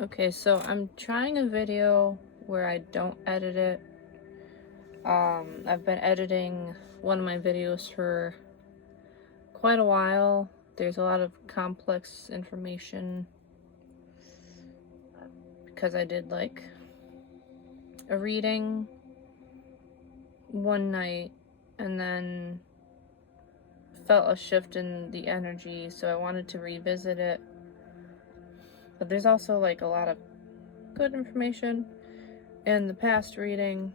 Okay, so I'm trying a video where I don't edit it. I've been editing one of my videos for quite a while. There's a lot of complex information because I did like a reading one night and then felt a shift in the energy, so I wanted to revisit it. But there's also like a lot of good information in the past reading.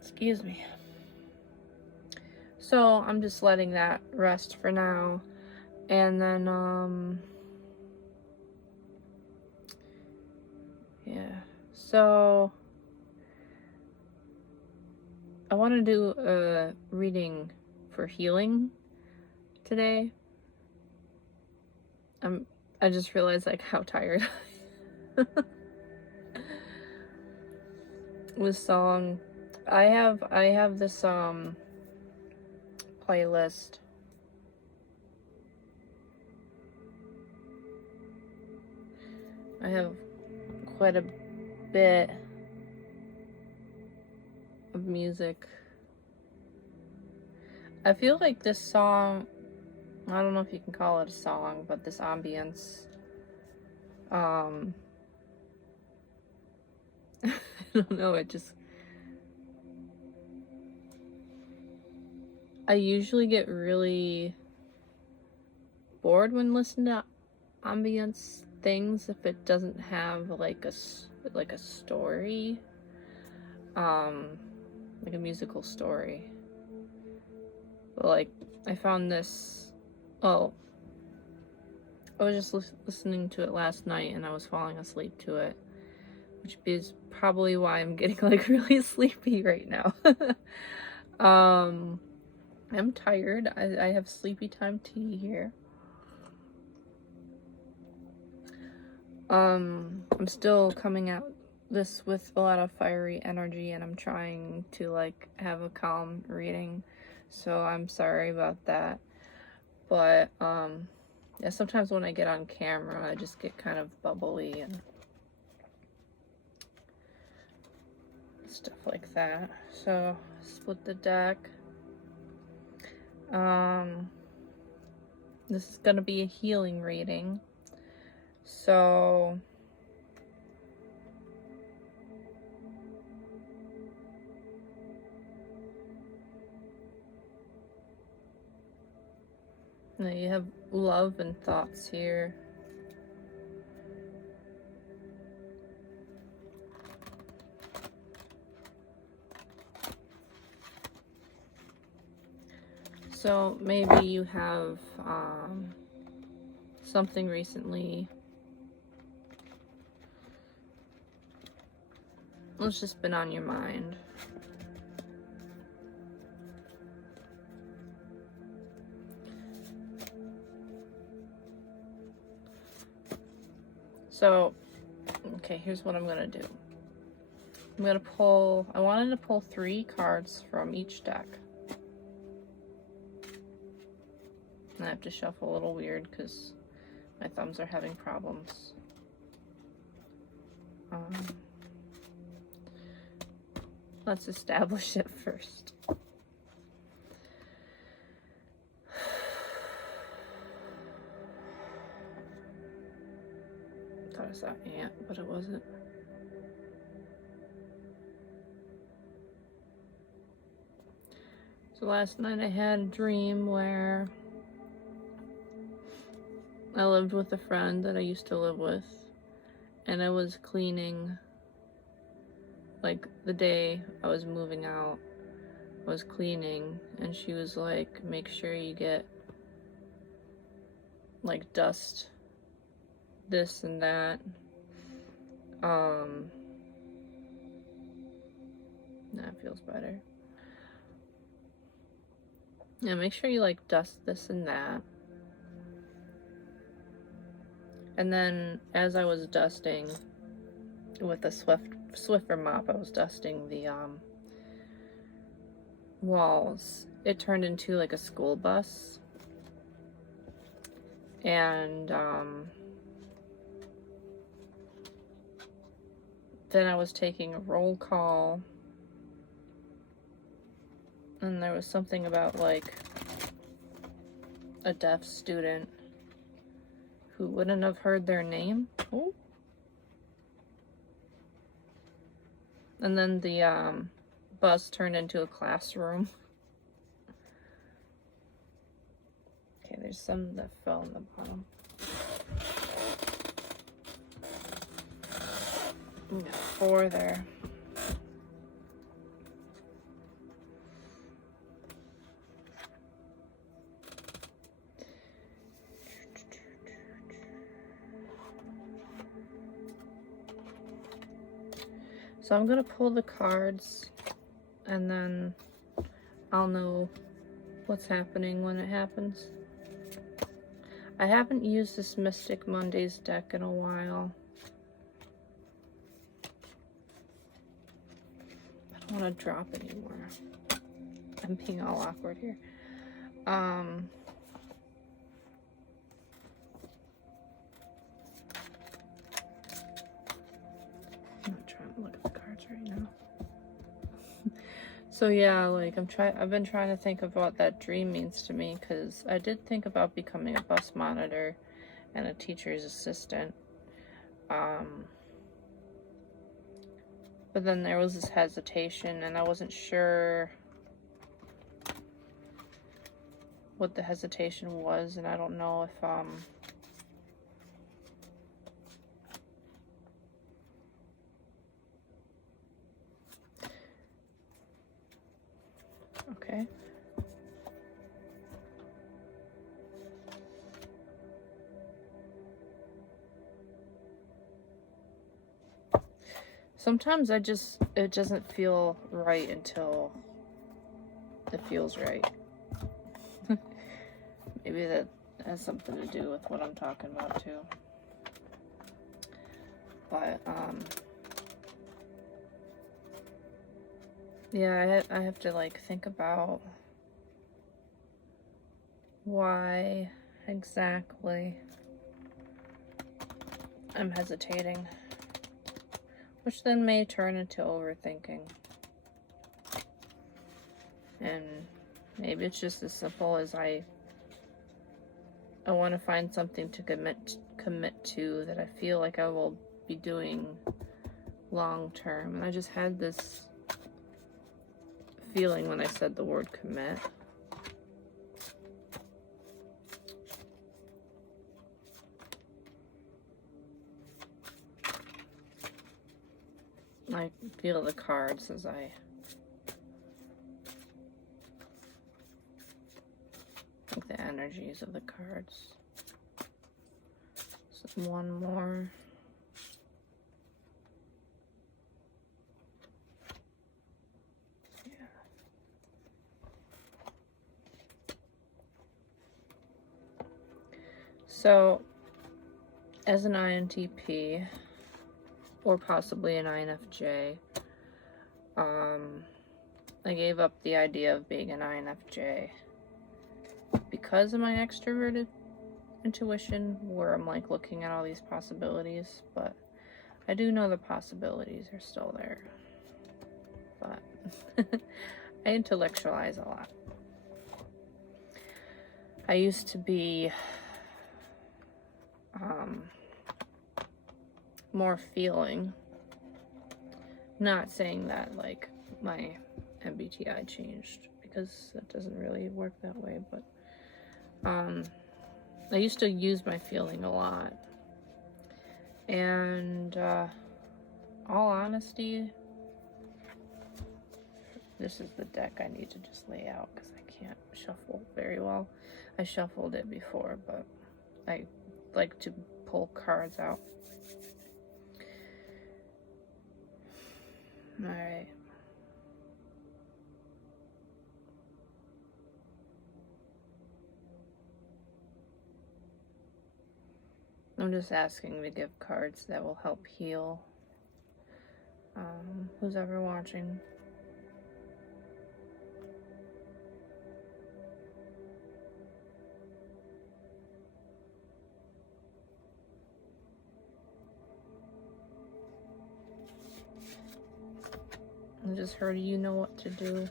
Excuse me. So I'm just letting that rest for now. And then, yeah. So I want to do a reading for healing today. I just realized like how tired this song. I have this playlist. I have quite a bit of music. I feel like this song, I don't know if you can call it a song, but this ambience, I don't know, I usually get really bored when listening to ambience things if it doesn't have like a story, like a musical story. But like I found this, I was just listening to it last night and I was falling asleep to it, which is probably why I'm getting like really sleepy right now. I'm tired. I have sleepy time tea here. I'm still coming out this with a lot of fiery energy and I'm trying to like have a calm reading, so I'm sorry about that. But yeah, sometimes when I get on camera I just get kind of bubbly and stuff like that. So split the deck. This is gonna be a healing reading. So now you have love and thoughts here. So maybe you have something recently. It's just been on your mind. So, okay, here's what I'm gonna do. I'm gonna pull, I wanted to pull 3 cards from each deck. And I have to shuffle a little weird because my thumbs are having problems. Let's establish it first. Thought I saw ant, but it wasn't. So last night I had a dream where I lived with a friend that I used to live with, and I was cleaning, like the day I was moving out, I was cleaning, and she was like, make sure you get like dust this and that. That feels better. Yeah, make sure you like dust this and that. And then as I was dusting with a Swiffer mop, I was dusting the walls. It turned into like a school bus. And then I was taking a roll call, and there was something about like a deaf student who wouldn't have heard their name. Oh. And then the bus turned into a classroom. Okay, there's some that fell on the bottom. We got 4 there. So I'm gonna pull the cards, and then I'll know what's happening when it happens. I haven't used this Mystic Mondays deck in a while. I don't want to drop anymore. I'm being all awkward here. I'm not trying to look at the cards right now. So yeah, like I've been trying to think of what that dream means to me, because I did think about becoming a bus monitor and a teacher's assistant. But then there was this hesitation, and I wasn't sure what the hesitation was, and I don't know if okay. Sometimes it doesn't feel right until it feels right. Maybe that has something to do with what I'm talking about too. But yeah, I have to like think about why exactly I'm hesitating, which then may turn into overthinking. And maybe it's just as simple as I want to find something to commit to that I feel like I will be doing long term. And I just had this feeling when I said the word commit. I feel the cards as I think the energies of the cards. So one more. Yeah. So as an INTP, or possibly an INFJ, I gave up the idea of being an INFJ because of my extroverted intuition, where I'm like looking at all these possibilities, but I do know the possibilities are still there. But I intellectualize a lot. I used to be more feeling. Not saying that like my MBTI changed, because that doesn't really work that way, but I used to use my feeling a lot. And all honesty, this is the deck I need to just lay out because I can't shuffle very well. I shuffled it before, but I like to pull cards out. Alright. I'm just asking to give cards that will help heal who's ever watching. just heard You Know What to Do.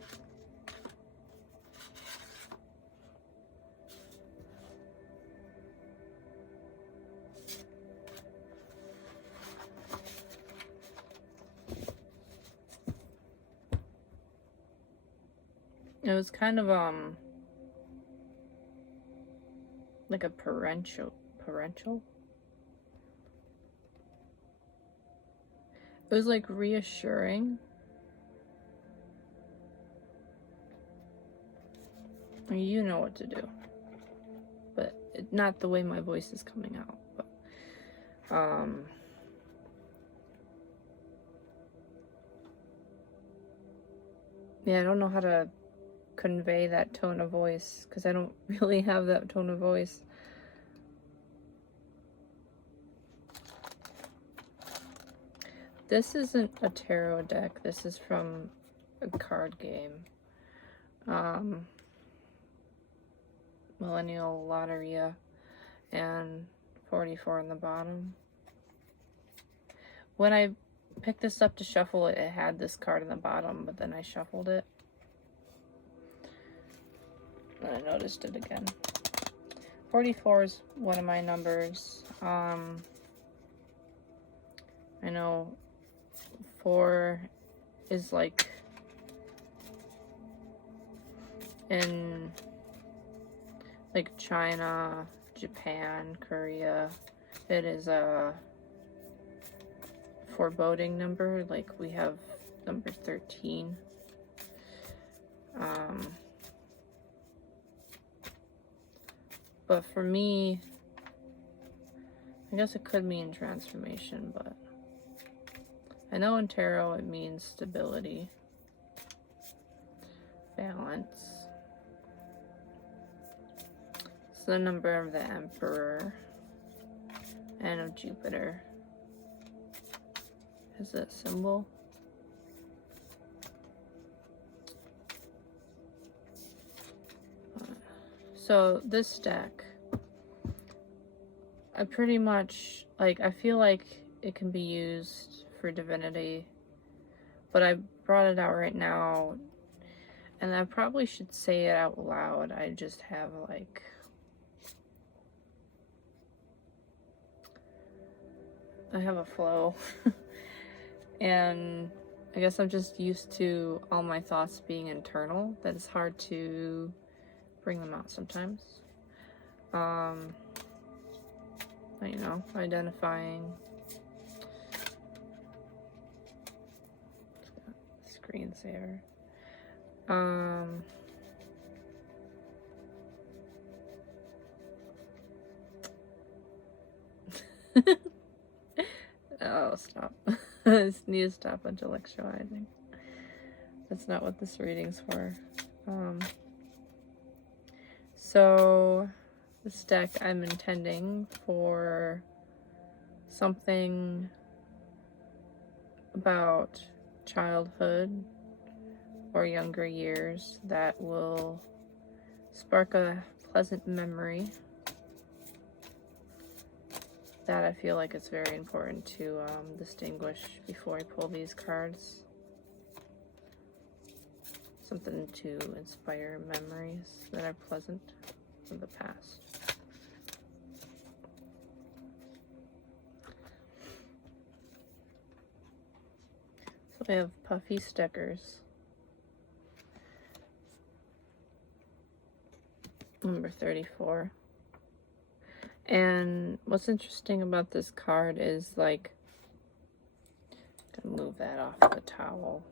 It was kind of like a parental. It was like reassuring. You know what to do, but not the way my voice is coming out. But yeah, I don't know how to convey that tone of voice because I don't really have that tone of voice. This isn't a tarot deck. This is from a card game. Millennial Lotteria and 44 in the bottom. When I picked this up to shuffle it, it had this card in the bottom, but then I shuffled it. And I noticed it again. 44 is one of my numbers. I know 4 is like in like China, Japan, Korea. It is a foreboding number. Like we have number 13. But for me, I guess it could mean transformation, but I know in tarot it means stability, balance. It's the number of the Emperor and of Jupiter. Is that symbol? So this deck, I pretty much, like, I feel like it can be used for divinity, but I brought it out right now, and I probably should say it out loud. I just have, like, I have a flow, and I guess I'm just used to all my thoughts being internal, that it's hard to bring them out sometimes. You know, identifying. Screensaver. Oh, stop. I just need to stop intellectualizing. That's not what this reading's for. So this deck I'm intending for something about childhood or younger years that will spark a pleasant memory that I feel like it's very important to distinguish before I pull these cards. Something to inspire memories that are pleasant of the past. So I have puffy stickers. Number 34. And what's interesting about this card is, like, I'm gonna move that off the towel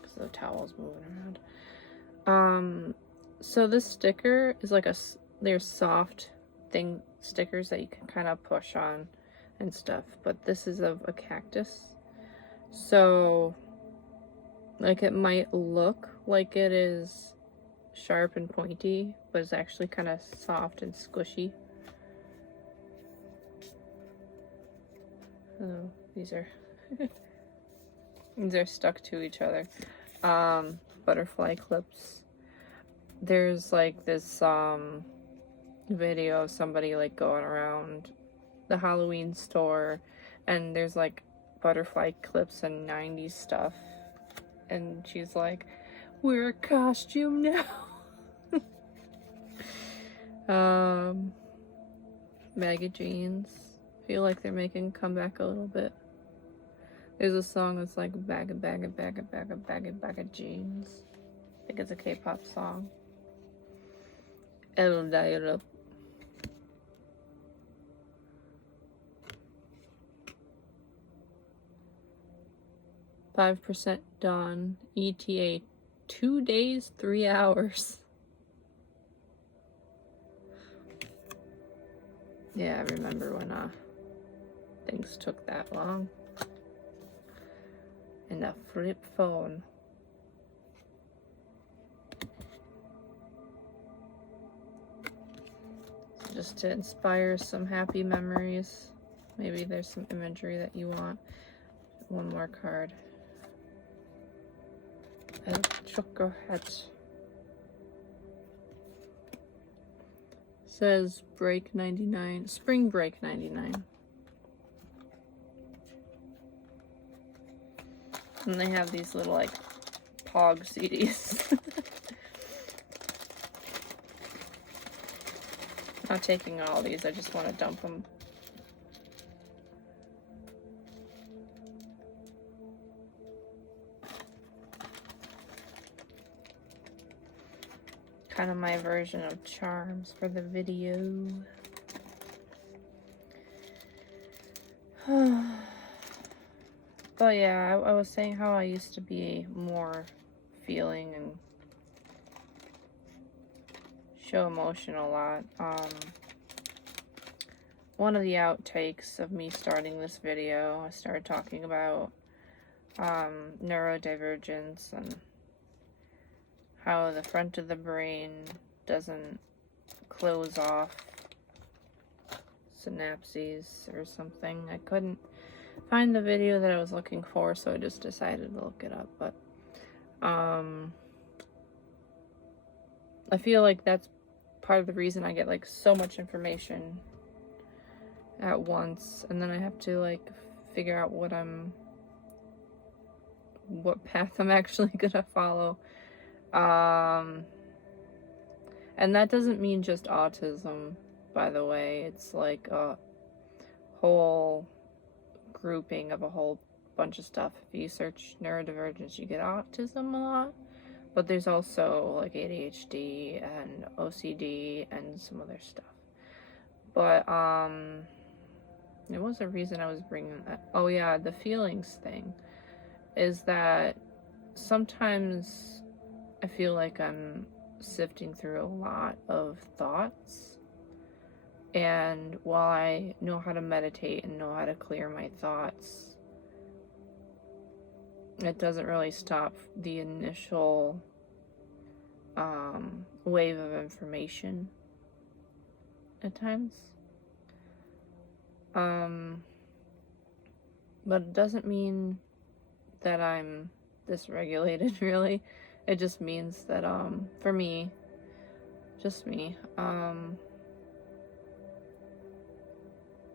because the towel's moving around. So this sticker is like they're soft stickers that you can kind of push on and stuff, but this is of a cactus. So, like, it might look like it is sharp and pointy, but it's actually kind of soft and squishy. Oh, these are these are stuck to each other. Butterfly clips. There's like this video of somebody like going around the Halloween store, and there's like butterfly clips and 90s stuff and she's like, wear a costume now. Baggy jeans. Feel like they're making a comeback a little bit. There's a song that's like bag of jeans. I think it's a K-pop song. It'll die it up. %, done. ETA 2 days, 3 hours. Yeah, I remember when things took that long. And a flip phone. So just to inspire some happy memories. Maybe there's some imagery that you want. One more card. El Choco Hat. Says break 99. Spring break 99. And they have these little like Pog CDs. Not taking all these, I just want to dump them. Kind of my version of charms for the video. But yeah, I was saying how I used to be more feeling and show emotion a lot. One of the outtakes of me starting this video, I started talking about neurodivergence and how the front of the brain doesn't close off synapses or something. I couldn't find the video that I was looking for, so I just decided to look it up. But I feel like that's part of the reason I get like so much information at once, and then I have to like figure out what path I'm actually gonna follow. And that doesn't mean just autism, by the way. It's like a whole grouping of a whole bunch of stuff. If you search neurodivergence, you get autism a lot, but there's also like ADHD and OCD and some other stuff. But there was a reason I was bringing that. Oh yeah, the feelings thing is that sometimes I feel like I'm sifting through a lot of thoughts, and while I know how to meditate and know how to clear my thoughts, it doesn't really stop the initial wave of information at times. But it doesn't mean that I'm dysregulated, really. It just means that, for me, just me,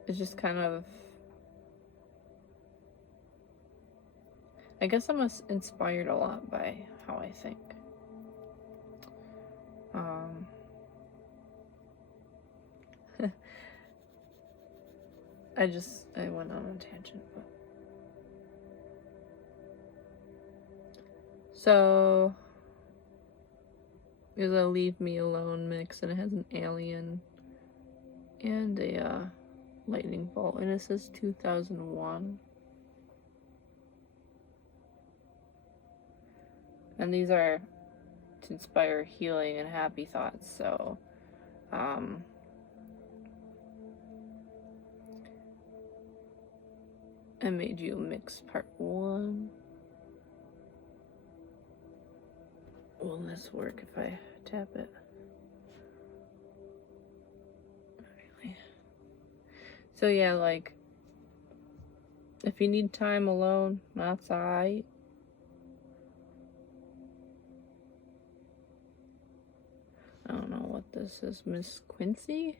it's just kind of, I guess I'm inspired a lot by how I think. I went on a tangent, but. So, there's a Leave Me Alone mix, and it has an alien and a lightning bolt, and it says 2001. And these are to inspire healing and happy thoughts, so I made you mix part 1. Will this work if I tap it? Really? So yeah, like, if you need time alone, that's alright. I don't know what this is. Miss Quincy?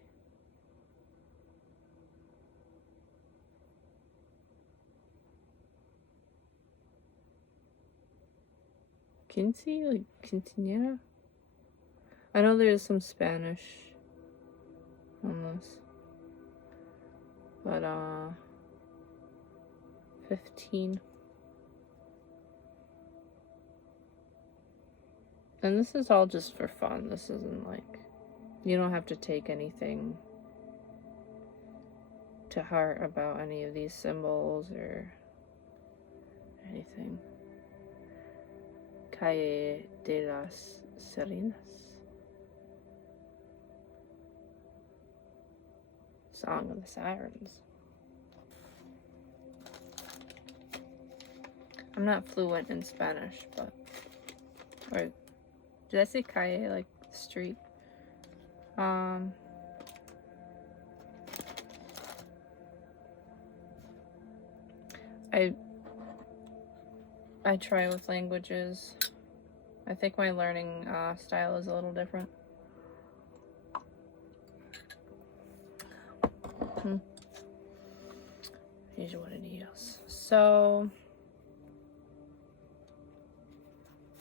Quince, like quinceañera. I know there's some Spanish on this, but 15. And this is all just for fun. This isn't like, you don't have to take anything to heart about any of these symbols or anything. Calle de las Serenas. Song of the Sirens. I'm not fluent in Spanish, but... Or, did I say calle, like street? I try with languages. I think my learning style is a little different. Here's what it is. So,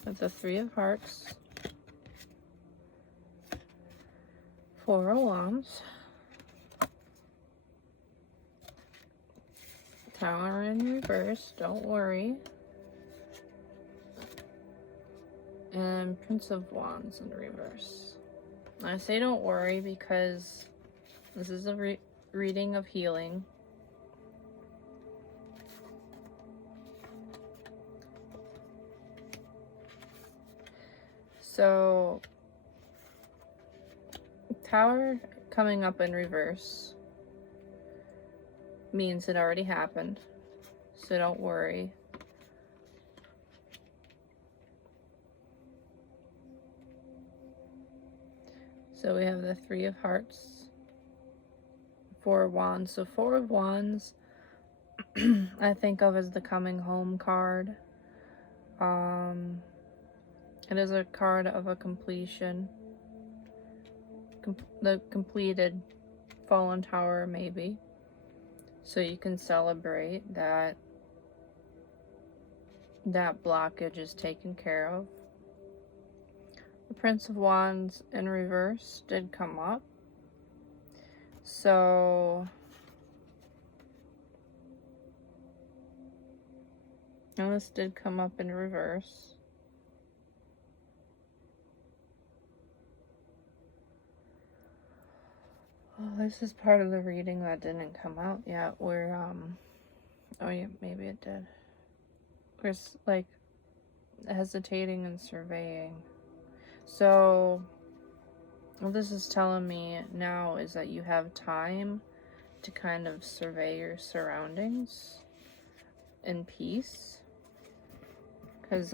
with the Three of Hearts, Four of Wands, Tower in reverse, don't worry, and Prince of Wands in reverse. I say don't worry because this is a reading of healing. So, Tower coming up in reverse means it already happened, so don't worry. So we have the Three of Hearts, Four of Wands. So Four of Wands I think of as the coming home card. It is a card of a completion. The completed fallen tower, maybe. So you can celebrate that blockage is taken care of. The Prince of Wands in reverse did come up. So, and this did come up in reverse. Oh, this is part of the reading that didn't come out yet. Where, oh yeah, maybe it did. We're like hesitating and surveying. So, what this is telling me now is that you have time to kind of survey your surroundings in peace. Because,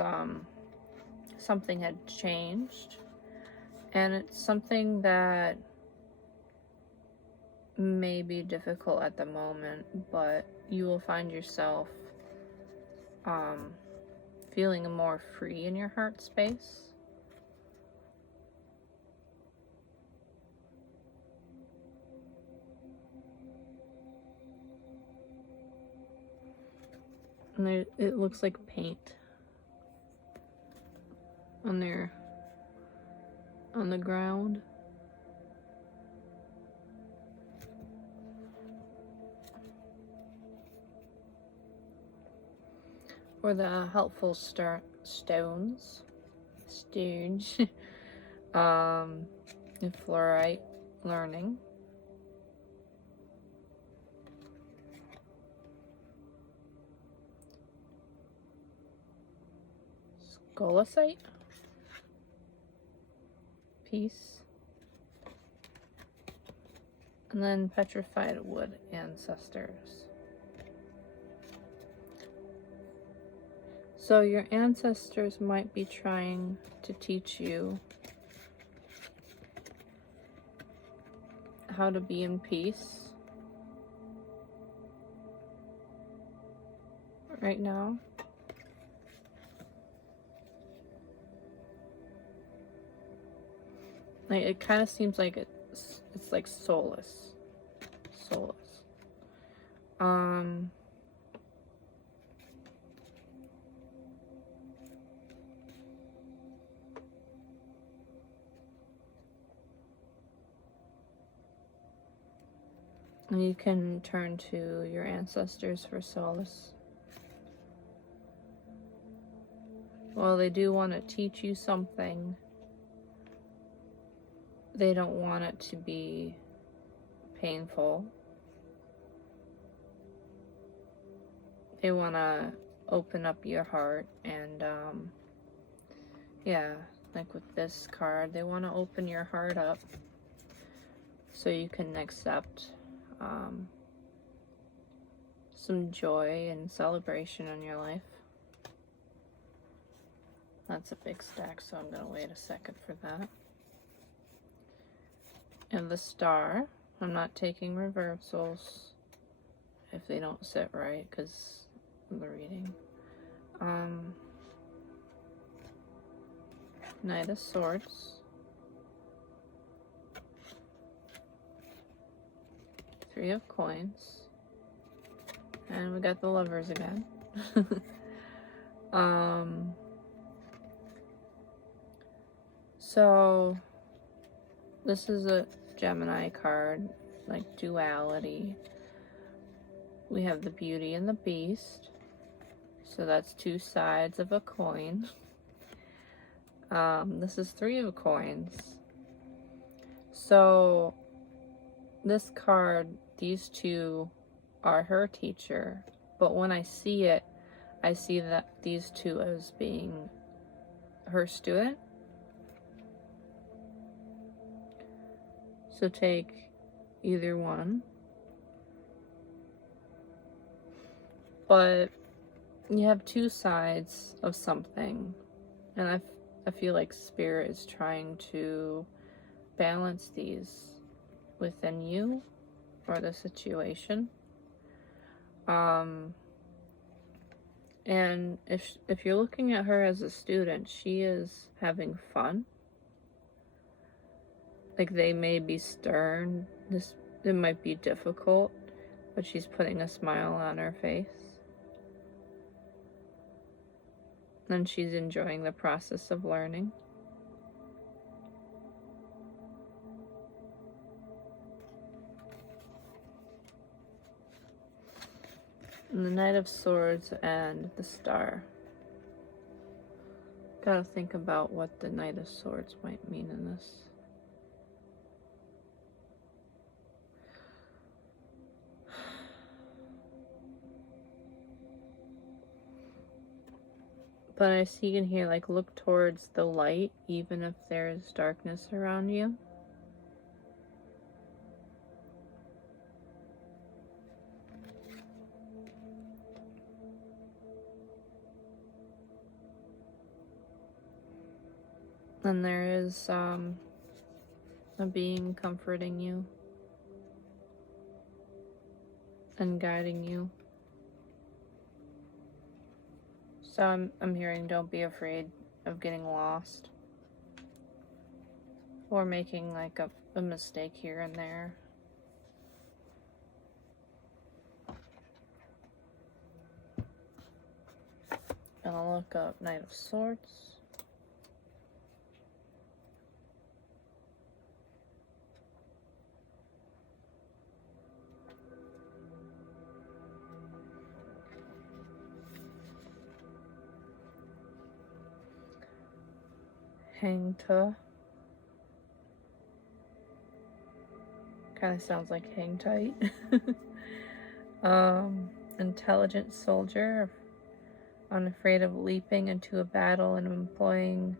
something had changed. And it's something that may be difficult at the moment, but you will find yourself feeling more free in your heart space. And it looks like paint on there, on the ground. Or the helpful stones, in fluorite learning. Scolasite, peace. And then petrified wood ancestors. So your ancestors might be trying to teach you how to be in peace right now. Like, it kind of seems like it's like soulless. And you can turn to your ancestors for solace. Well, they do want to teach you something. They don't want it to be painful. They want to open up your heart and, yeah, like with this card, they want to open your heart up so you can accept some joy and celebration in your life. That's a big stack, so I'm going to wait a second for that. And the Star, I'm not taking reversals if they don't sit right because of the reading. Knight of Swords. Three of Coins. And we got the Lovers again. So this is a Gemini card, like duality. We have the Beauty and the Beast. So that's two sides of a coin. This is Three of Coins. So this card, these two are her teacher, but when I see it, I see that these two as being her student. So take either one. But you have two sides of something, and I feel like Spirit is trying to balance these within you or the situation. And if you're looking at her as a student, she is having fun. Like, they may be stern, it might be difficult, but she's putting a smile on her face. And she's enjoying the process of learning. And the Knight of Swords and the Star. Gotta think about what the Knight of Swords might mean in this. But I see in here, like, look towards the light, even if there's darkness around you. And there is a being comforting you and guiding you. So I'm hearing, don't be afraid of getting lost or making like a mistake here and there. And I'll look up Knight of Swords. Hangta. Kind of sounds like hang tight. Intelligent soldier, unafraid of leaping into a battle and employing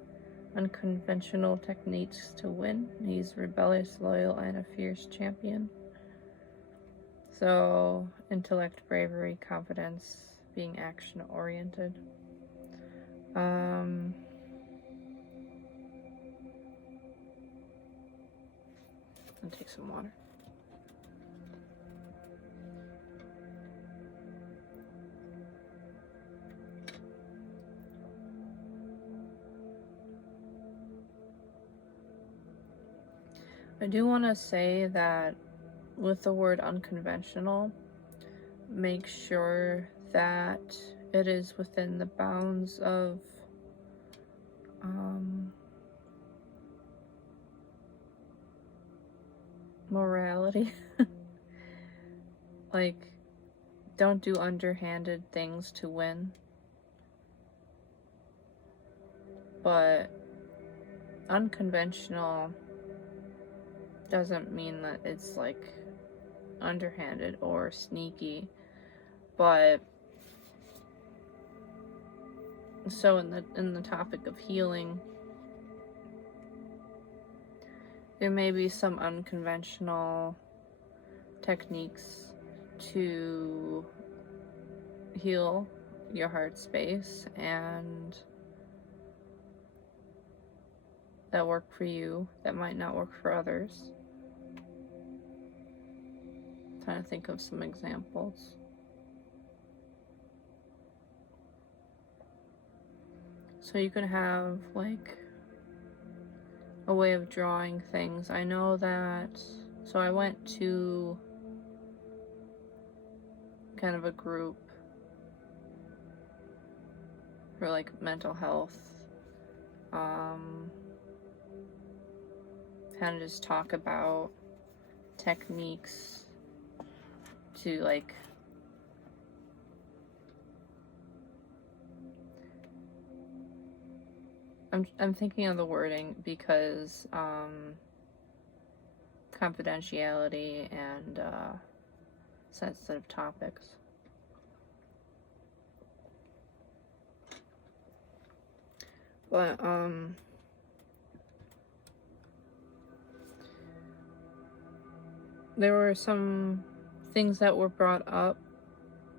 unconventional techniques to win. He's rebellious, loyal, and a fierce champion. So, intellect, bravery, confidence, being action-oriented. I'll take some water. I do want to say that with the word unconventional, make sure that it is within the bounds of morality. Like, don't do underhanded things to win. But unconventional doesn't mean that it's like underhanded or sneaky. But so in the topic of healing, there may be some unconventional techniques to heal your heart space and that work for you that might not work for others. I'm trying to think of some examples. So you can have like a way of drawing things. I know that, so I went to kind of a group for like mental health, kind of just talk about techniques to like I'm thinking of the wording because confidentiality and sensitive topics. But there were some things that were brought up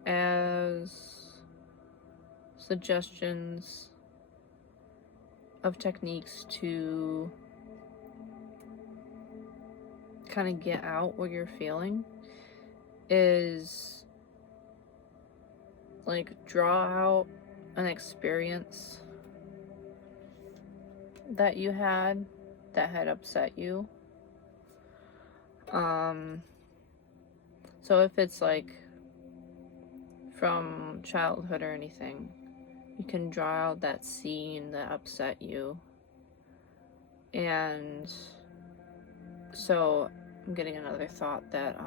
as suggestions of techniques to kind of get out what you're feeling is like draw out an experience that you had that had upset you. So if it's like from childhood or anything, you can draw out that scene that upset you. And so I'm getting another thought that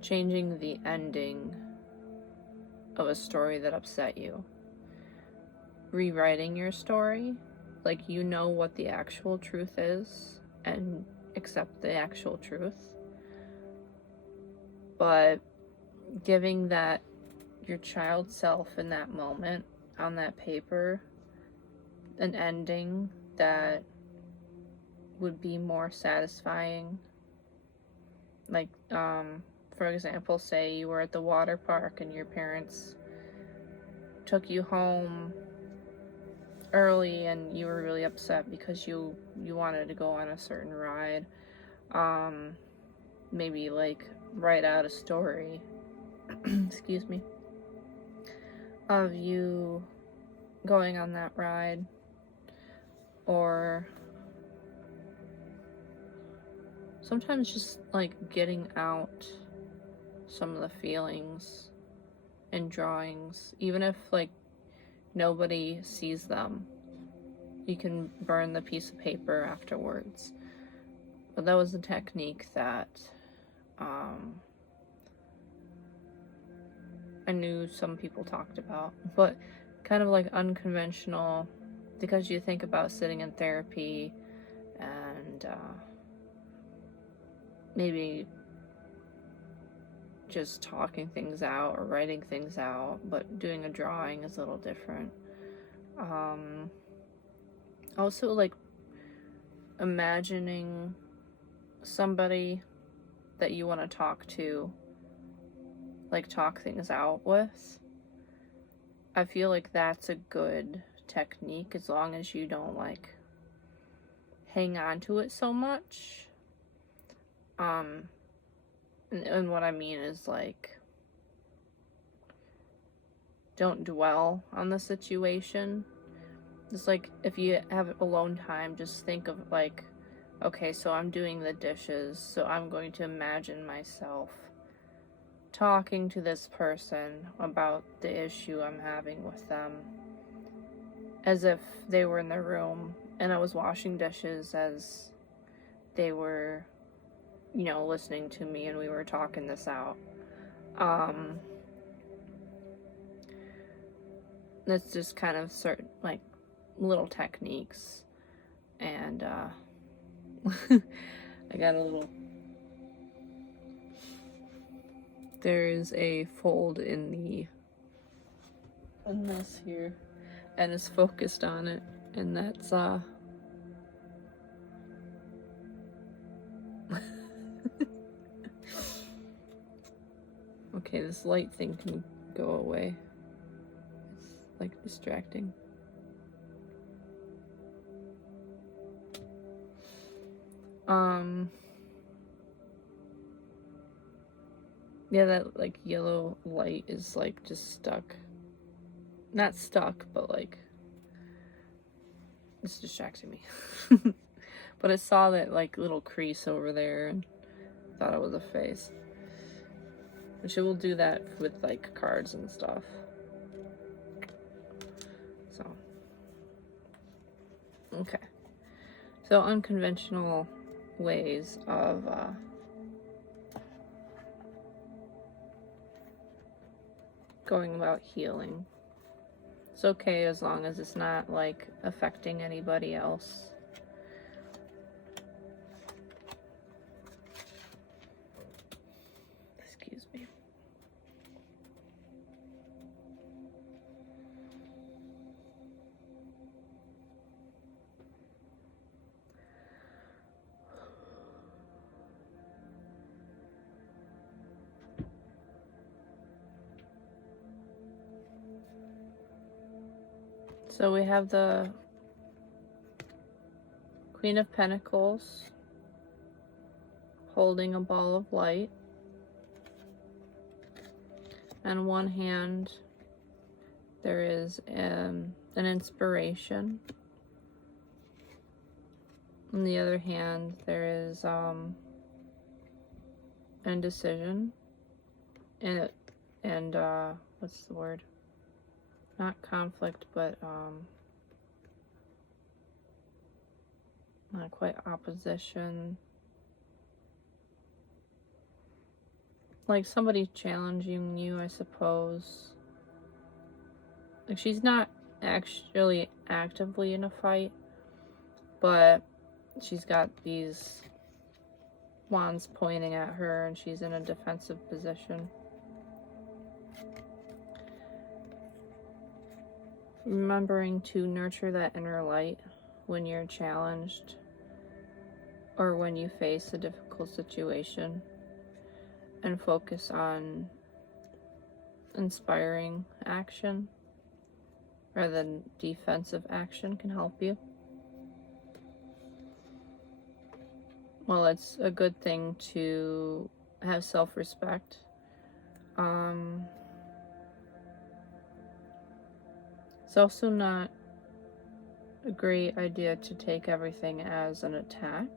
changing the ending of a story that upset you, rewriting your story, like you know what the actual truth is and accept the actual truth, but giving that your child self in that moment on that paper an ending that would be more satisfying. Like for example, say you were at the water park and your parents took you home early and you were really upset because you wanted to go on a certain ride. Maybe like write out a story excuse me, of you going on that ride, or sometimes just like getting out some of the feelings in drawings, even if like nobody sees them. You can burn the piece of paper afterwards. But that was a technique that I knew some people talked about, but kind of like unconventional, because you think about sitting in therapy and maybe just talking things out or writing things out, but doing a drawing is a little different. Also like imagining somebody that you want to talk to, like talk things out with. I feel like that's a good technique as long as you don't like hang on to it so much. And what I mean is like don't dwell on the situation. Just like if you have alone time, just think of like, okay, so I'm doing the dishes, so I'm going to imagine myself talking to this person about the issue I'm having with them as if they were in the room and I was washing dishes as they were you know, listening to me and we were talking this out. That's just kind of certain, like, little techniques. And, I got a little... There's a fold in this here, and it's focused on it, and that's, okay, this light thing can go away. It's, like, distracting. Yeah, that, like, yellow light is, like, just stuck. Not stuck, but, like, it's distracting me. But I saw that, like, little crease over there and thought it was a face. And she will do that with, like, cards and stuff. So. Okay. So, unconventional ways of, going about healing. It's okay as long as it's not, like, affecting anybody else. Excuse me. So we have the Queen of Pentacles holding a ball of light. On one hand, there is an inspiration. On the other hand, there is indecision. And what's the word? Not conflict, but not quite opposition. Like somebody challenging you, I suppose. Like she's not actually actively in a fight, but she's got these wands pointing at her and she's in a defensive position. Remembering to nurture that inner light when you're challenged or when you face a difficult situation, and focus on inspiring action rather than defensive action can help you. Well, it's a good thing to have self-respect. It's also not a great idea to take everything as an attack.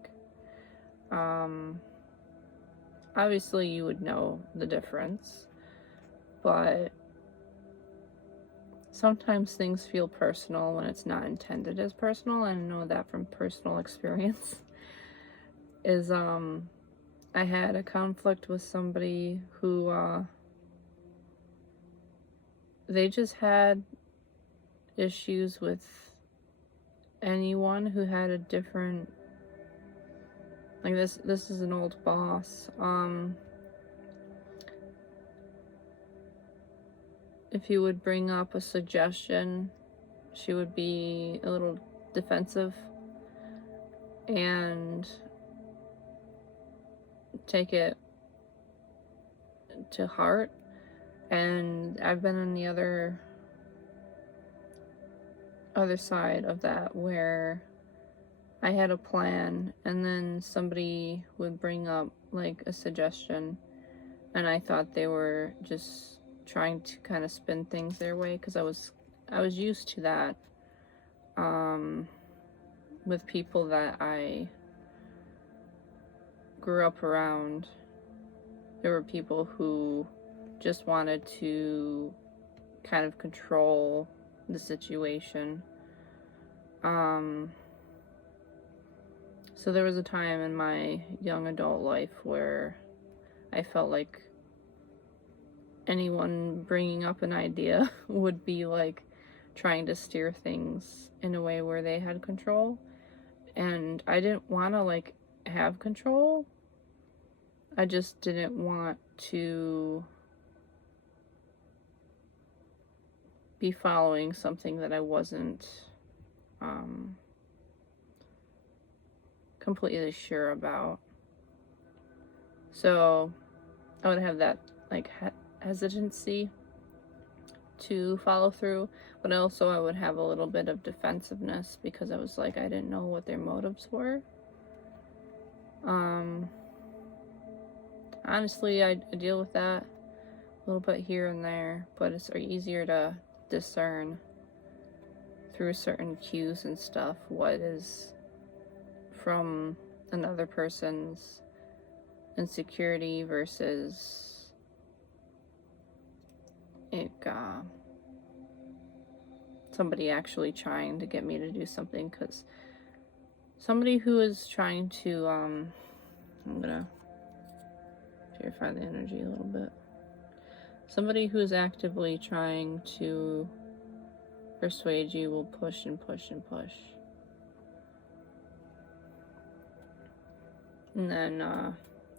Obviously you would know the difference, but sometimes things feel personal when it's not intended as personal. I know that from personal experience. I had a conflict with somebody who, they just had issues with anyone who had a different, like this is an old boss. If you would bring up a suggestion, she would be a little defensive and take it to heart. And I've been on the other side of that, where I had a plan and then somebody would bring up like a suggestion and I thought they were just trying to kind of spin things their way, because I was used to that with people that I grew up around. There were people who just wanted to kind of control the situation. So there was a time in my young adult life where I felt like anyone bringing up an idea would be like trying to steer things in a way where they had control, and I didn't want to like have control. I just didn't want to be following something that I wasn't completely sure about. So I would have that like hesitancy to follow through, but also I would have a little bit of defensiveness because I was like, I didn't know what their motives were. Honestly, I deal with that a little bit here and there, but it's easier to discern through certain cues and stuff what is from another person's insecurity versus somebody actually trying to get me to do something. Because somebody who is trying to I'm gonna purify the energy a little bit. Somebody who is actively trying to persuade you will push and push and push. And then,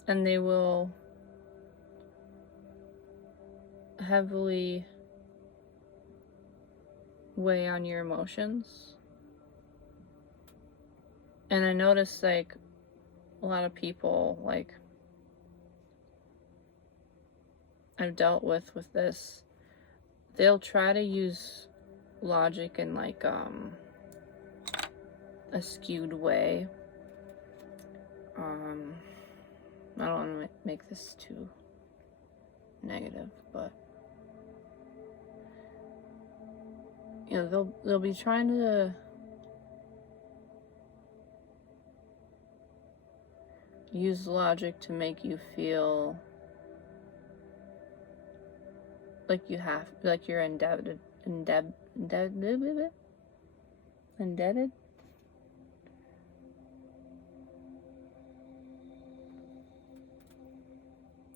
and they will heavily weigh on your emotions. And I noticed, like, a lot of people, like, I've dealt with this, they'll try to use logic in, like, a skewed way. I don't want to make this too negative, but you know, they'll be trying to use logic to make you feel like you're indebted.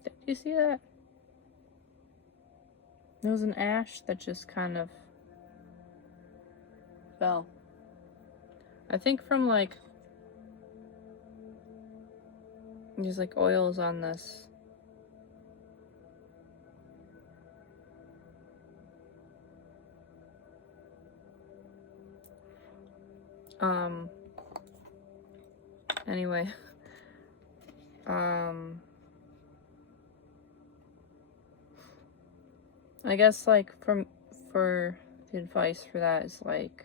Did you see that? There was an ash that just kind of fell. I think from like, there's like oils on this. Anyway, I guess like for the advice for that is like,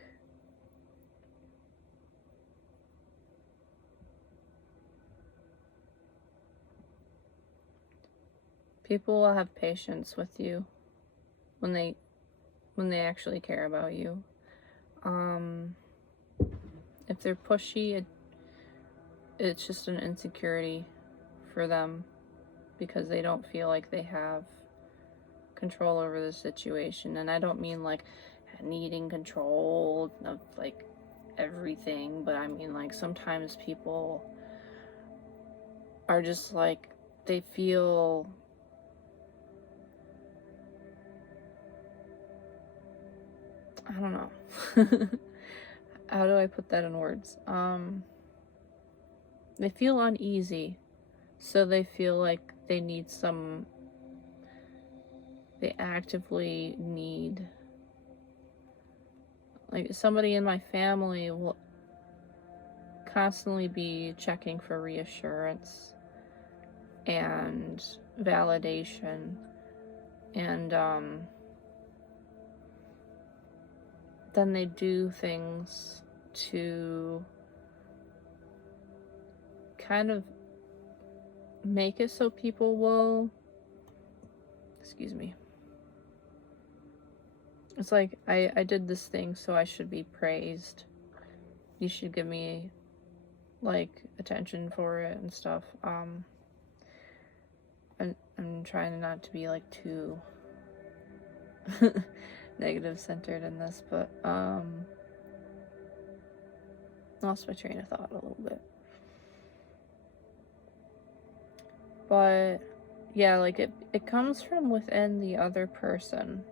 people will have patience with you when they actually care about you. If they're pushy, it's just an insecurity for them because they don't feel like they have control over the situation. And I don't mean like needing control of like everything, but I mean like sometimes people are just like, they feel I don't know. How do I put that in words? They feel uneasy, so they feel like they actively need, like somebody in my family will constantly be checking for reassurance and validation, and then they do things to kind of make it so people will, excuse me, it's like, I did this thing, so I should be praised. You should give me like attention for it and stuff. I'm trying not to be like too negative centered in this, but lost my train of thought a little bit. But yeah, like it comes from within the other person.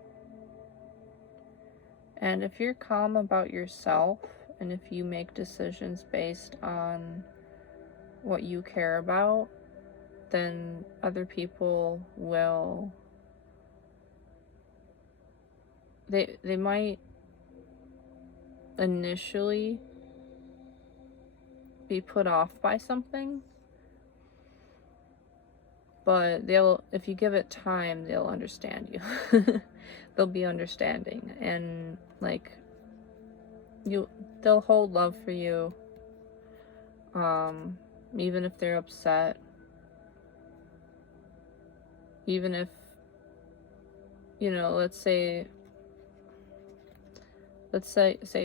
And if you're calm about yourself, and if you make decisions based on what you care about, then other people will, they might initially be put off by something, but if you give it time, they'll understand you. They'll be understanding, and like they'll hold love for you, even if they're upset, even if, let's say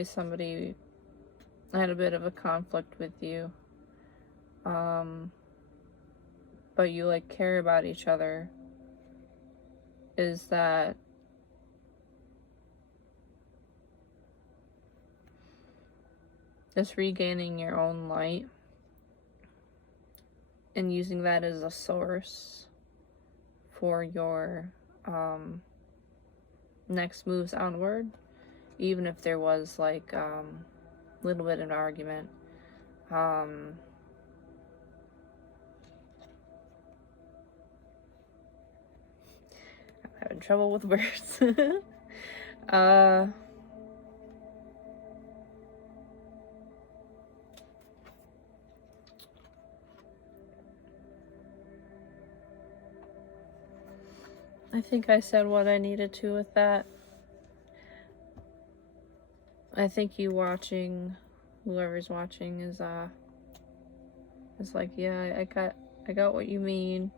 somebody had a bit of a conflict with you, but you like care about each other, is that just regaining your own light and using that as a source for your next moves onward, even if there was like a little bit of an argument. I'm having trouble with words. I think I said what I needed to with that. I think you watching, whoever's watching, is like, yeah, I got what you mean.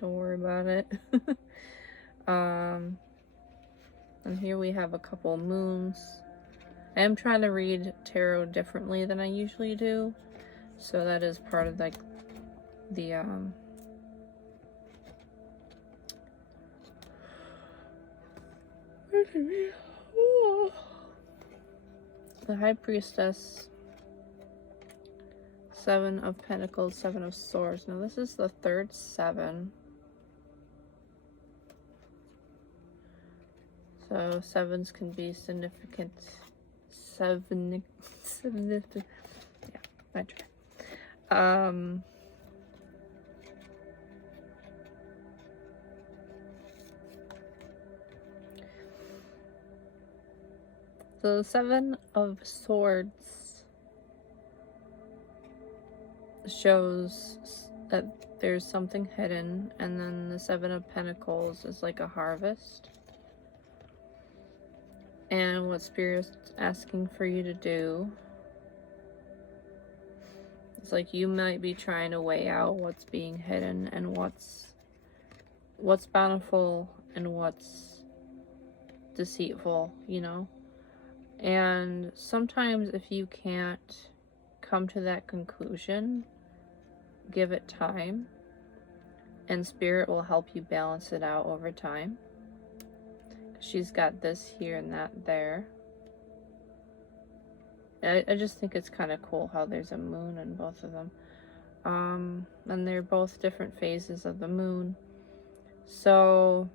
Don't worry about it. And here we have a couple moons. I am trying to read tarot differently than I usually do, so that is part of like the the High Priestess, Seven of Pentacles, Seven of Swords. Now this is the third seven. So sevens can be significant. Yeah, I try. So the Seven of Swords shows that there's something hidden, and then the Seven of Pentacles is like a harvest. And what Spirit's asking for you to do, it's like you might be trying to weigh out what's being hidden and what's bountiful and what's deceitful, And sometimes if you can't come to that conclusion, give it time, and Spirit will help you balance it out over time. She's got this here and that there. I just think it's kind of cool how there's a moon in both of them. And they're both different phases of the moon. So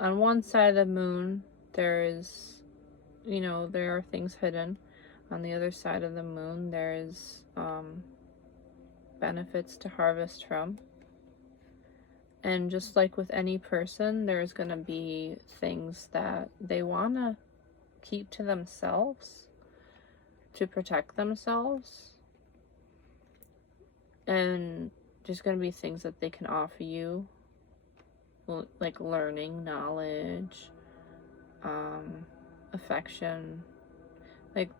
on one side of the moon, there is, there are things hidden. On the other side of the moon, there is benefits to harvest from. And just like with any person, there's going to be things that they want to keep to themselves, to protect themselves. And there's going to be things that they can offer you, like learning, knowledge, affection. Like,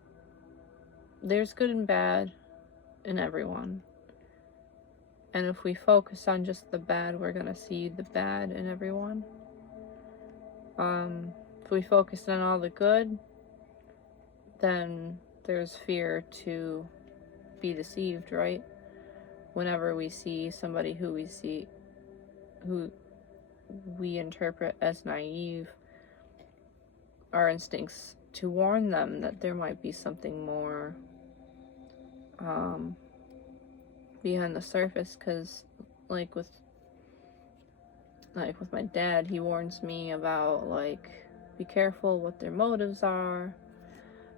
there's good and bad in everyone. And if we focus on just the bad, we're going to see the bad in everyone. If we focus on all the good, then there's fear to be deceived, right? Whenever we see somebody who we interpret as naive, our instincts to warn them that there might be something more behind the surface, because like with like with my dad, he warns me about like, be careful what their motives are.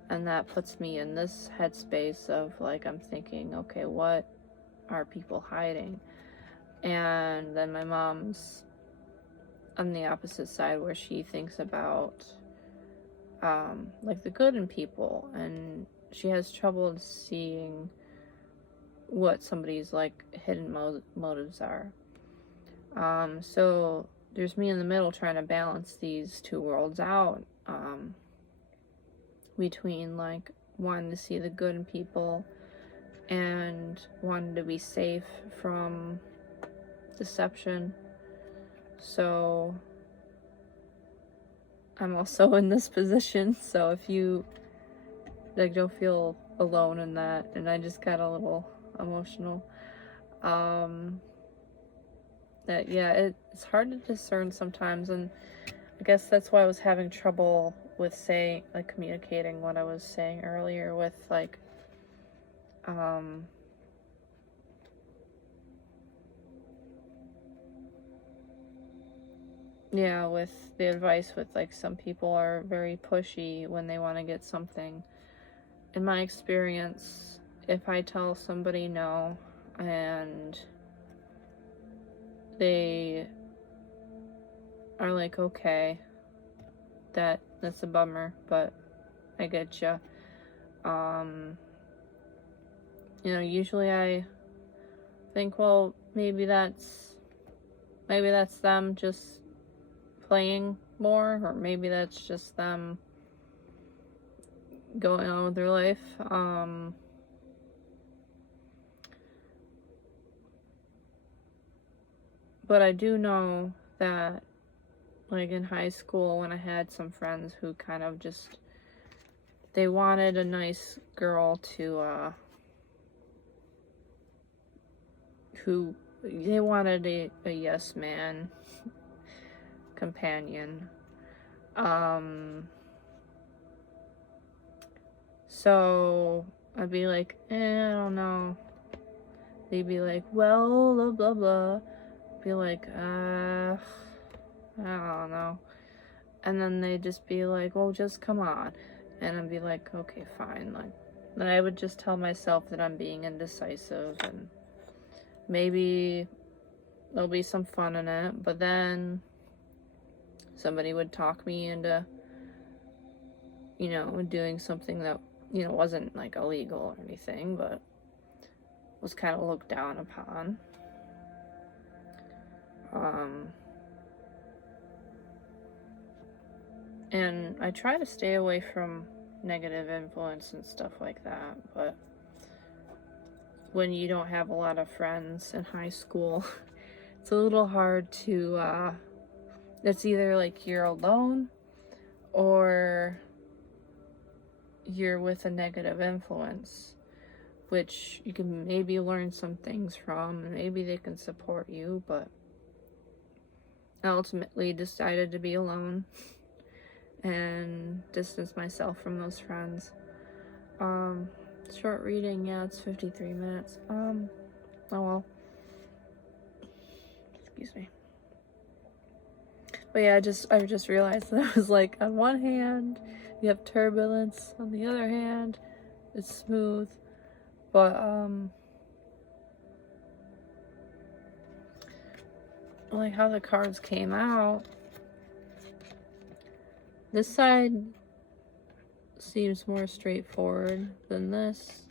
And that puts me in this headspace of like, I'm thinking, okay, what are people hiding? And then my mom's on the opposite side, where she thinks about like the good in people, and she has trouble seeing what somebody's like hidden motives are. So there's me in the middle trying to balance these two worlds out, between like wanting to see the good in people and wanting to be safe from deception. So I'm also in this position, so if you like don't feel alone in that. And I just got a little emotional. That yeah, it's hard to discern sometimes, and I guess that's why I was having trouble with saying, like, communicating what I was saying earlier with like yeah, with the advice with like some people are very pushy when they want to get something. In my experience, if I tell somebody no and they are like, okay, that's a bummer, but I get you. Usually I think, well, maybe that's them just playing more, or maybe that's just them going on with their life. But I do know that, like, in high school, when I had some friends who kind of just, they wanted a nice girl to, who, they wanted a yes man companion. So I'd be like, I don't know. They'd be like, well, blah, blah, blah. Be like, I don't know. And then they'd just be like, well, just come on. And I'd be like, okay, fine. Like, then I would just tell myself that I'm being indecisive, and maybe there'll be some fun in it. But then somebody would talk me into, doing something that, wasn't like illegal or anything, but was kind of looked down upon. And I try to stay away from negative influence and stuff like that, but when you don't have a lot of friends in high school, it's a little hard to, it's either like you're alone or you're with a negative influence, which you can maybe learn some things from, and maybe they can support you, but I ultimately decided to be alone and distance myself from those friends. Short reading, yeah, it's 53 minutes. Oh well. Excuse me. But yeah, I just realized that I was like, on one hand, you have turbulence, on the other hand, it's smooth. But, like how the cards came out, this side seems more straightforward than this.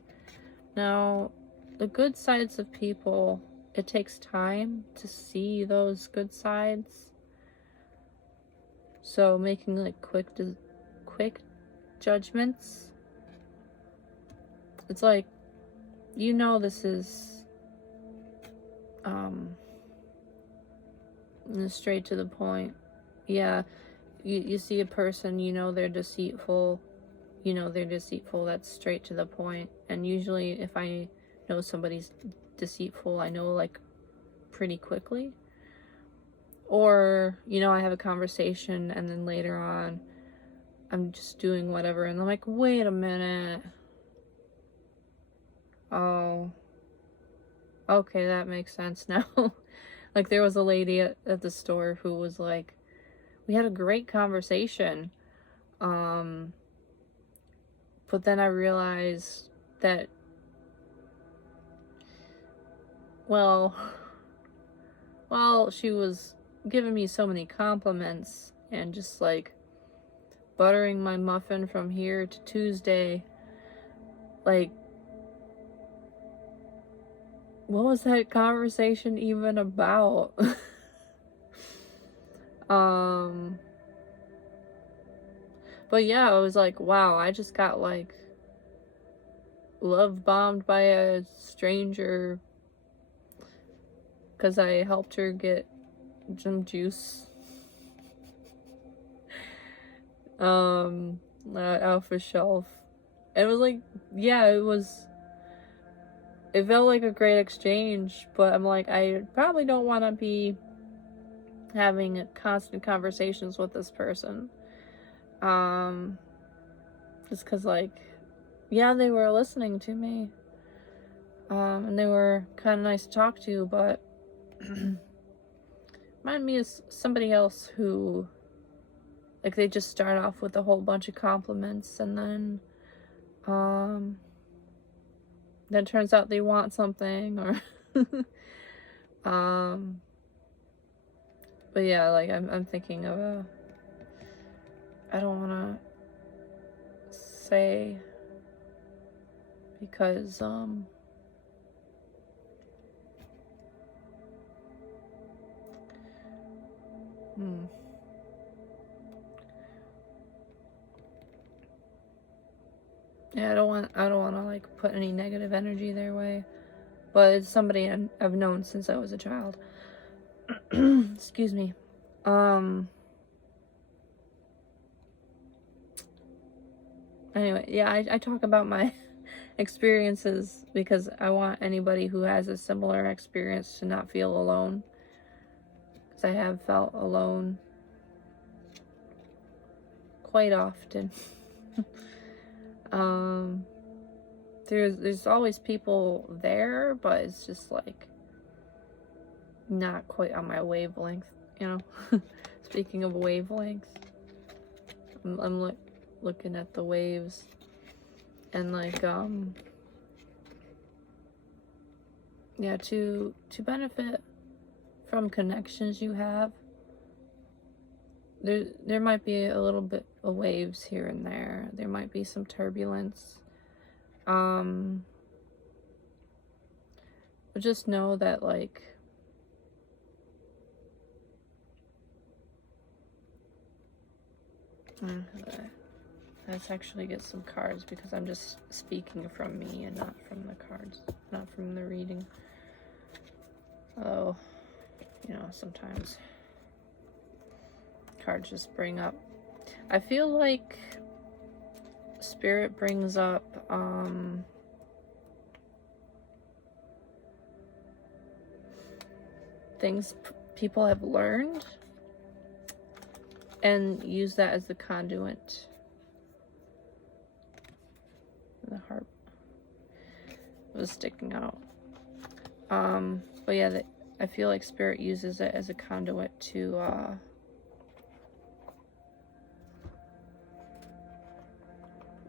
Now, the good sides of people, it takes time to see those good sides. So making like quick judgments, it's like, this is straight to the point. Yeah, you see a person, they're deceitful, that's straight to the point. And usually if I know somebody's deceitful, I know like pretty quickly. Or, I have a conversation and then later on I'm just doing whatever and I'm like, wait a minute. Oh, okay, that makes sense now. Like, there was a lady at the store who was like, we had a great conversation. But then I realized that, well, while she was giving me so many compliments and just like buttering my muffin from here to Tuesday, like, what was that conversation even about? But yeah, I was like, wow, I just got like love bombed by a stranger because I helped her get some juice off a shelf. It was like, yeah, it felt like a great exchange, but I'm like, I probably don't want to be having constant conversations with this person. Just because, like, yeah, they were listening to me, and they were kind of nice to talk to, but remind me of somebody else who, like, they just start off with a whole bunch of compliments, and then it turns out they want something, or but yeah, like, I'm thinking of I don't want to say, because yeah, I don't want to like put any negative energy their way, but it's somebody I've known since I was a child. Excuse me. Anyway, yeah, I talk about my experiences because I want anybody who has a similar experience to not feel alone, because I have felt alone quite often. There's always people there, but it's just like not quite on my wavelength, you know. Speaking of wavelengths, I'm looking at the waves, and like yeah, to benefit from connections you have, there might be a little bit of waves here and there. There might be some turbulence. But just know that, like, let's actually get some cards, because I'm just speaking from me and not from the cards, not from the reading. Oh, you know, sometimes cards just bring up, I feel like Spirit brings up things people have learned and use that as the conduit. The harp was sticking out. But yeah, I feel like Spirit uses it as a conduit to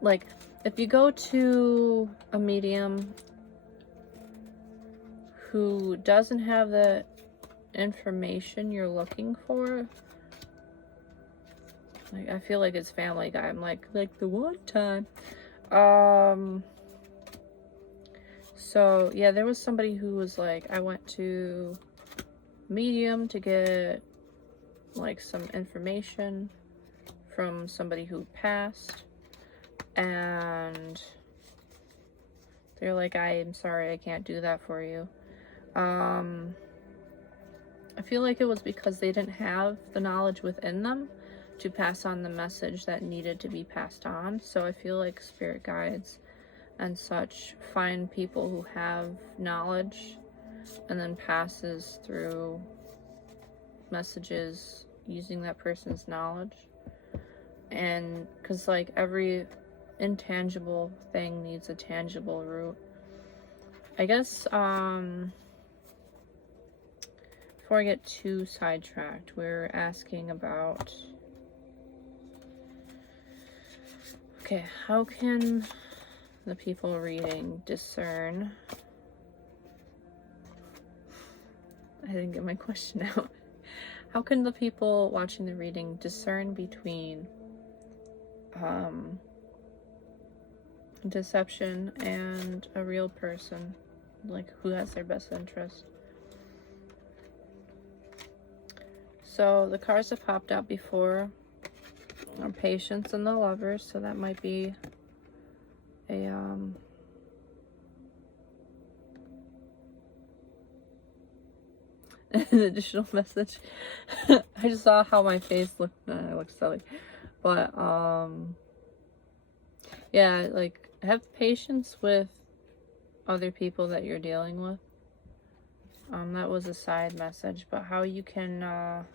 like, if you go to a medium who doesn't have the information you're looking for, like, I feel like it's Family Guy. I'm like the one time. So yeah, there was somebody who was like, I went to medium to get like some information from somebody who passed, and they're like, I am sorry, I can't do that for you. I feel like it was because they didn't have the knowledge within them to pass on the message that needed to be passed on. So I feel like spirit guides and such find people who have knowledge and then passes through messages using that person's knowledge. And because like every intangible thing needs a tangible root, I guess. I before I get too sidetracked, we're asking about, okay, how can the people reading discern? I didn't get my question out. How can the people watching the reading discern between deception and a real person, like who has their best interest? So the cards that popped out before are Patience and the Lovers, so that might be a an additional message. I just saw how my face looked and I looked silly. But yeah, like have patience with other people that you're dealing with. That was a side message, but how you can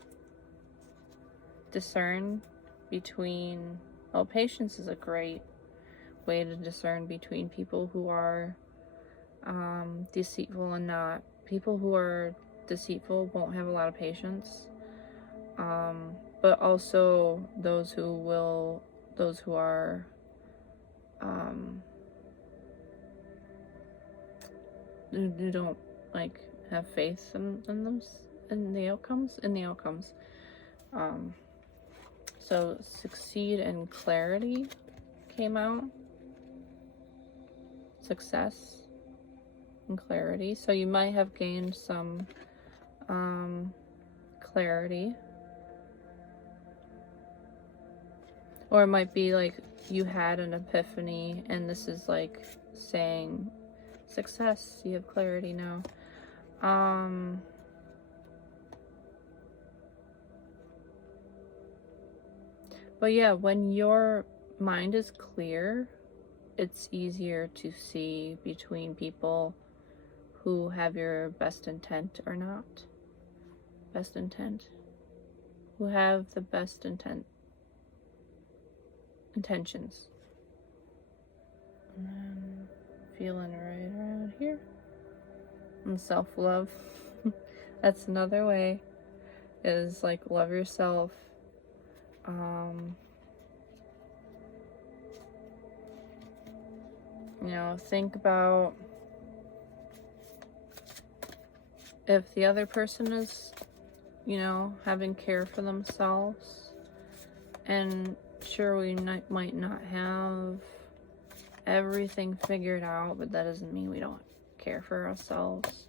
discern between, well, patience is a great way to discern between people who are deceitful and not. People who are deceitful won't have a lot of patience, but also those who are who don't like have faith in the outcomes. So succeed and clarity came out. Success and clarity. So you might have gained some clarity. Or it might be like you had an epiphany and this is like saying success, you have clarity now. But yeah, when your mind is clear, it's easier to see between people who have your best intent or not. Best intent. Who have the best intentions. And then feeling right around here. And self-love. That's another way. Is like love yourself. You know, think about if the other person is, you know, having care for themselves, and sure, we might not have everything figured out, but that doesn't mean we don't care for ourselves.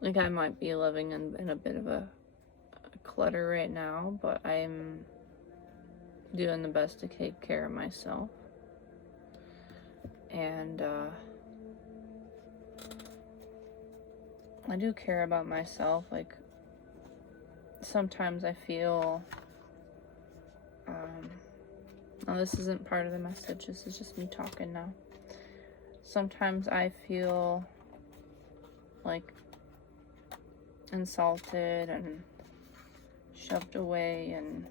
Like I might be living in a bit of a clutter right now, but I'm doing the best to take care of myself. And I do care about myself. Like sometimes I feel now this isn't part of the message, this is just me talking now. Sometimes I feel like insulted and shoved away and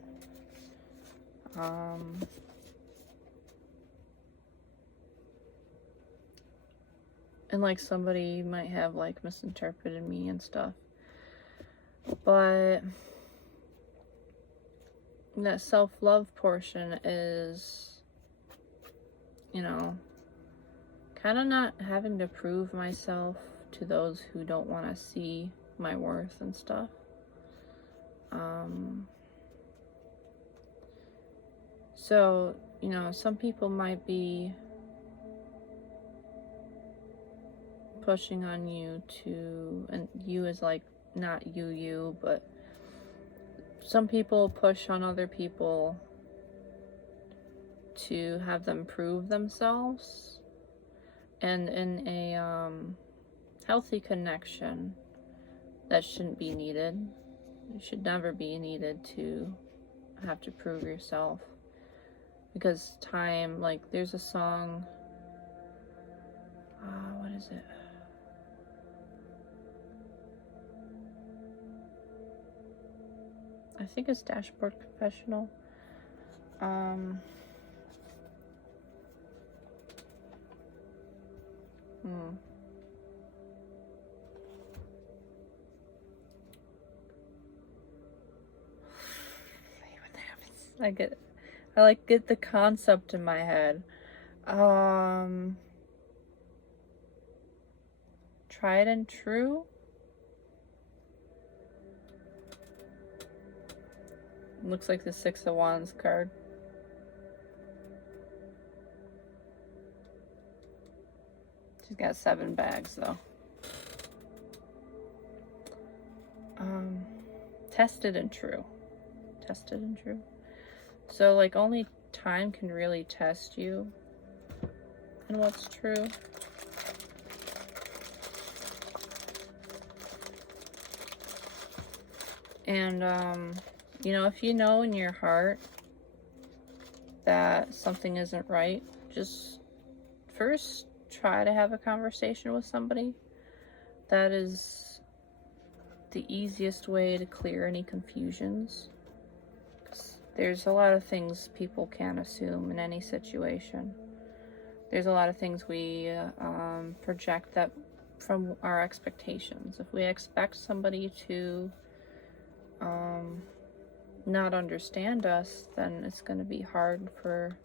like somebody might have like misinterpreted me and stuff. But that self-love portion is, you know, kind of not having to prove myself to those who don't want to see my worth and stuff. So, you know, some people might be pushing on you to, and you is like not you, but some people push on other people to have them prove themselves, and in a healthy connection that shouldn't be needed. It should never be needed to have to prove yourself, because time, like there's a song, what is it? I think it's Dashboard Confessional. I like get the concept in my head. Tried and true. Looks like the Six of Wands card. She's got 7 bags though. Tested and true. Tested and true. So like only time can really test you and what's true. And you know, if you know in your heart that something isn't right, just first try to have a conversation with somebody. That is the easiest way to clear any confusions. There's a lot of things people can't assume in any situation. There's a lot of things we project that from our expectations. If we expect somebody to not understand us, then it's going to be hard for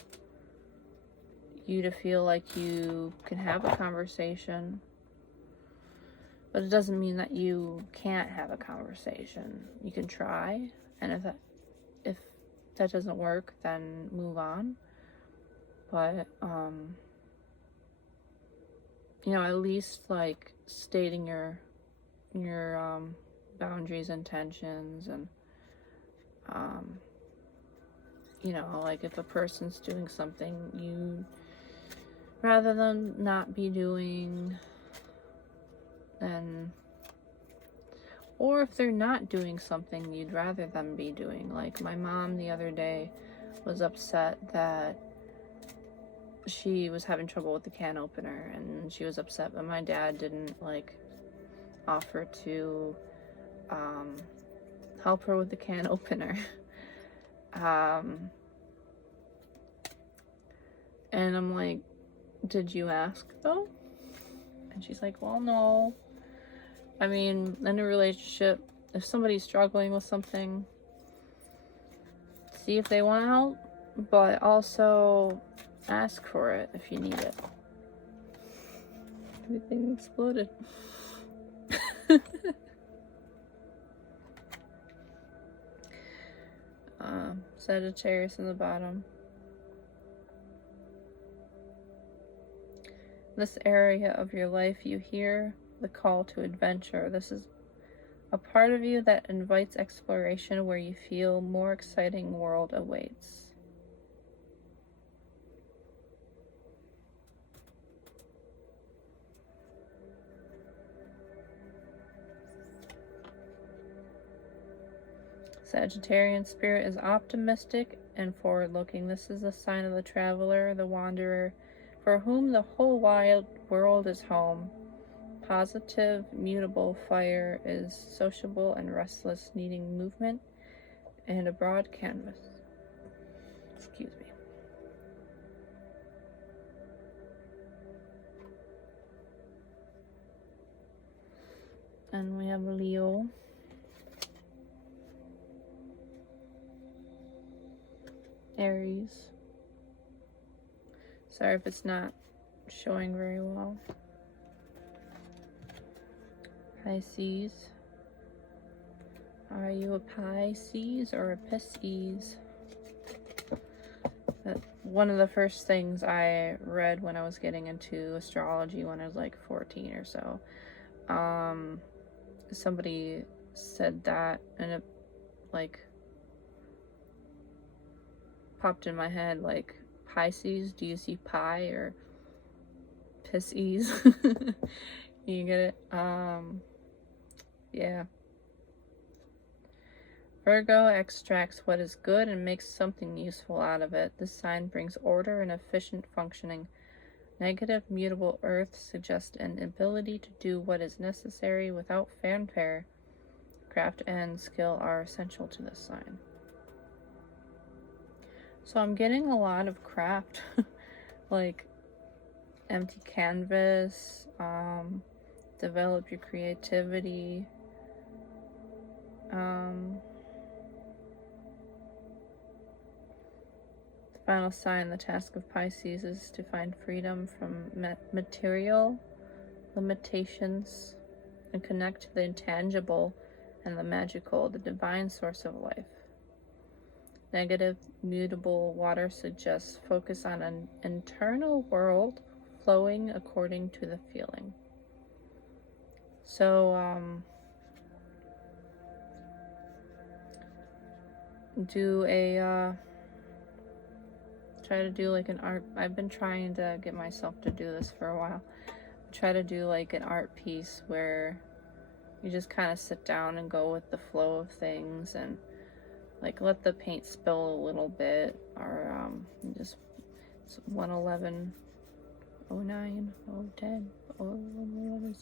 you to feel like you can have a conversation. But it doesn't mean that you can't have a conversation. You can try, and if that doesn't work, then move on. But you know, at least like stating your boundaries, intentions, and you know, like if a person's doing something you rather than not be doing, then, or if they're not doing something you'd rather them be doing. Like my mom the other day was upset that she was having trouble with the can opener, and she was upset that my dad didn't like offer to help her with the can opener. And I'm like, did you ask though? And she's like, well, no. I mean, in a relationship, if somebody's struggling with something, see if they want help, but also ask for it if you need it. Everything exploded. Sagittarius in the bottom. This area of your life, you hear the call to adventure. This is a part of you that invites exploration, where you feel more exciting world awaits. Sagittarian spirit is optimistic and forward-looking. This is a sign of the traveler, the wanderer, for whom the whole wide world is home. Positive, mutable fire is sociable and restless, needing movement and a broad canvas. Excuse me. And we have Leo. Aries. Sorry if it's not showing very well. Pisces. Are you a Pisces or a Pisces? One of the first things I read when I was getting into astrology when I was like 14 or so. Somebody said that, and it like popped in my head, like, Pisces, do you see pie or Pisces? You get it? Yeah. Virgo extracts what is good and makes something useful out of it. This sign brings order and efficient functioning. Negative, mutable earth suggests an ability to do what is necessary without fanfare. Craft and skill are essential to this sign. So I'm getting a lot of craft, like empty canvas, develop your creativity, Final sign, the task of Pisces is to find freedom from material limitations and connect to the intangible and the magical, the divine source of life. Negative, mutable water suggests focus on an internal world flowing according to the feeling. So, try to do like an art. I've been trying to get myself to do this for a while. Try to do like an art piece where you just kind of sit down and go with the flow of things and like let the paint spill a little bit, or just 111, 09, 010, 011.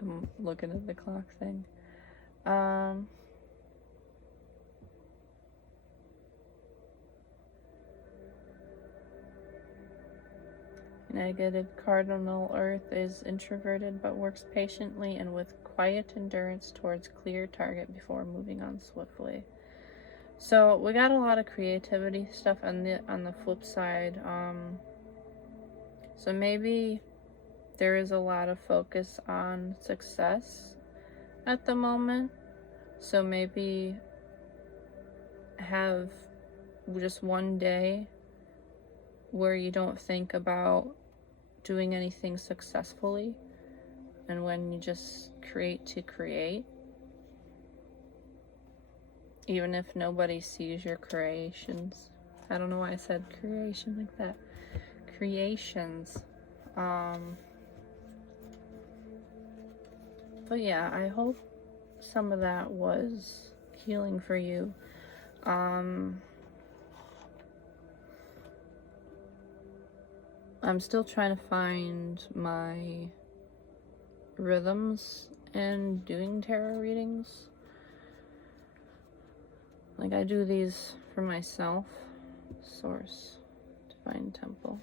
I'm looking at the clock thing. Negative cardinal Earth is introverted but works patiently and with quiet endurance towards clear target before moving on swiftly. So we got a lot of creativity stuff on the flip side. So maybe there is a lot of focus on success at the moment. So maybe have just one day where you don't think about doing anything successfully, and when you just create to create, even if nobody sees your creations. I don't know why I said creation like that. Creations. But yeah, I hope some of that was healing for you. I'm still trying to find my rhythms in doing tarot readings. Like, I do these for myself. Source, Divine Temple.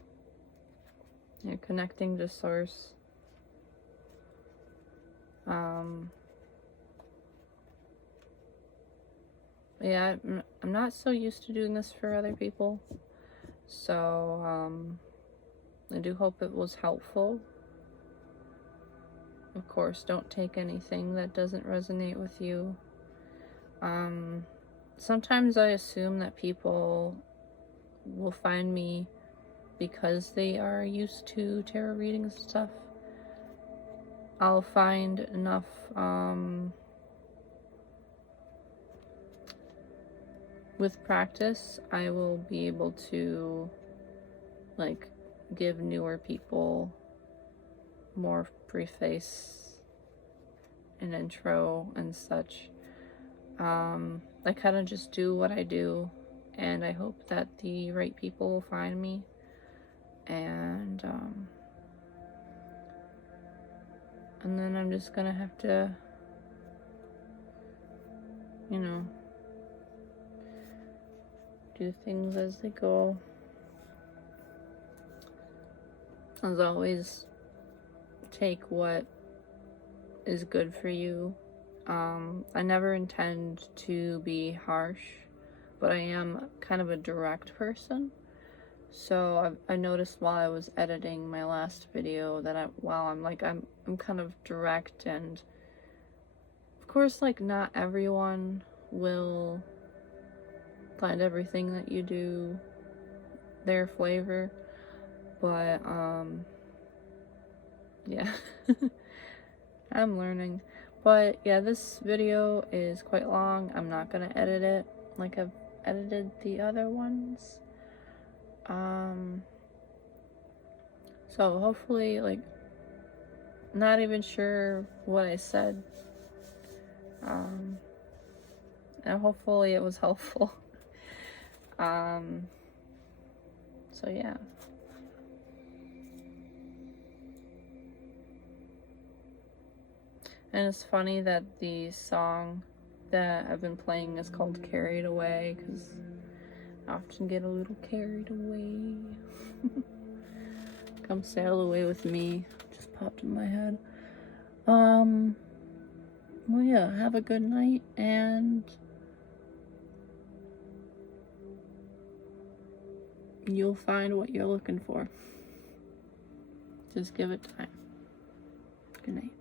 You're connecting to Source. Yeah, I'm not so used to doing this for other people. So, I do hope it was helpful. Of course, don't take anything that doesn't resonate with you. Sometimes I assume that people will find me because they are used to tarot readings and stuff. I'll find enough, with practice, I will be able to, like, give newer people more preface and intro and such. I kind of just do what I do, and I hope that the right people will find me, and then I'm just gonna have to, you know, do things as they go. As always, take what is good for you. I never intend to be harsh, but I am kind of a direct person. So I noticed while I was editing my last video that I'm kind of direct, and of course, like, not everyone will find everything that you do their flavor, but yeah. I'm learning. But yeah, this video is quite long. I'm not gonna edit it like I've edited the other ones. So hopefully, like, not even sure what I said. And hopefully it was helpful. So yeah. And it's funny that the song that I've been playing is called Carried Away, because I often get a little carried away. Come sail away with me. Just popped in my head. Well, yeah, have a good night, and You'll find what you're looking for. Just give it time. Good night.